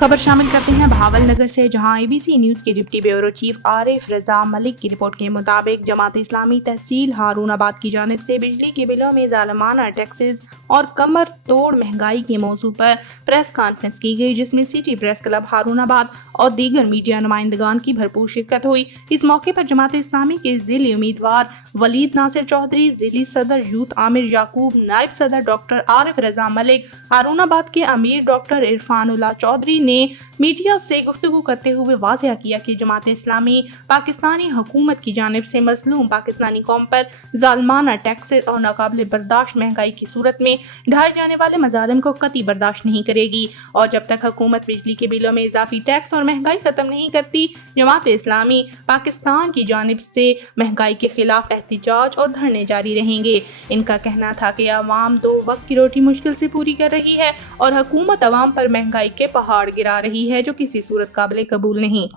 खबर शामिल करते हैं बहावल नगर से, जहां एबीसी न्यूज के डिप्टी ब्यूरो चीफ आरिफ रजा मलिक की रिपोर्ट के मुताबिक जमात इस्लामी तहसील हारूनाबाद की जानिब से बिजली के बिलों में जालिमाना टैक्सेस और कमर तोड़ महंगाई के मौजू पर प्रेस कॉन्फ्रेंस की गई, जिसमें सिटी प्रेस क्लब हारूनाबाद और दीगर मीडिया नुमाइंदगान की भरपूर शिरकत हुई। इस मौके पर जमात इस्लामी के जिले उम्मीदवार वलीद नासिर चौधरी, जिली सदर यूथ आमिर याकूब, नायब सदर डॉक्टर आरिफ रजा मलिक, हारूनाबाद के अमीर डॉक्टर इरफानुल्लाह चौधरी ने मीडिया से गुफ्तगू करते हुए वाज़ेह किया कि जमात इस्लामी पाकिस्तानी हुकूमत की जानिब से मजलूम पाकिस्तानी कौम पर जालिमाना टैक्सेस और नाकाबिल बर्दाश्त महंगाई की सूरत में ढाए जाने वाले मजालिम को कतई बर्दाश्त नहीं करेगी, और जब तक हुकूमत बिजली के बिलों में इजाफी टैक्स और महंगाई खत्म नहीं करती, जमात इस्लामी पाकिस्तान की जानिब से महंगाई के खिलाफ एहतिजाज और धरने जारी रहेंगे। इनका कहना था कि अवाम 2 वक्त की रोटी मुश्किल से पूरी कर रही है और हुकूमत अवाम पर महंगाई के पहाड़ गिरा रही है, जो किसी सूरत काबिल कबूल नहीं।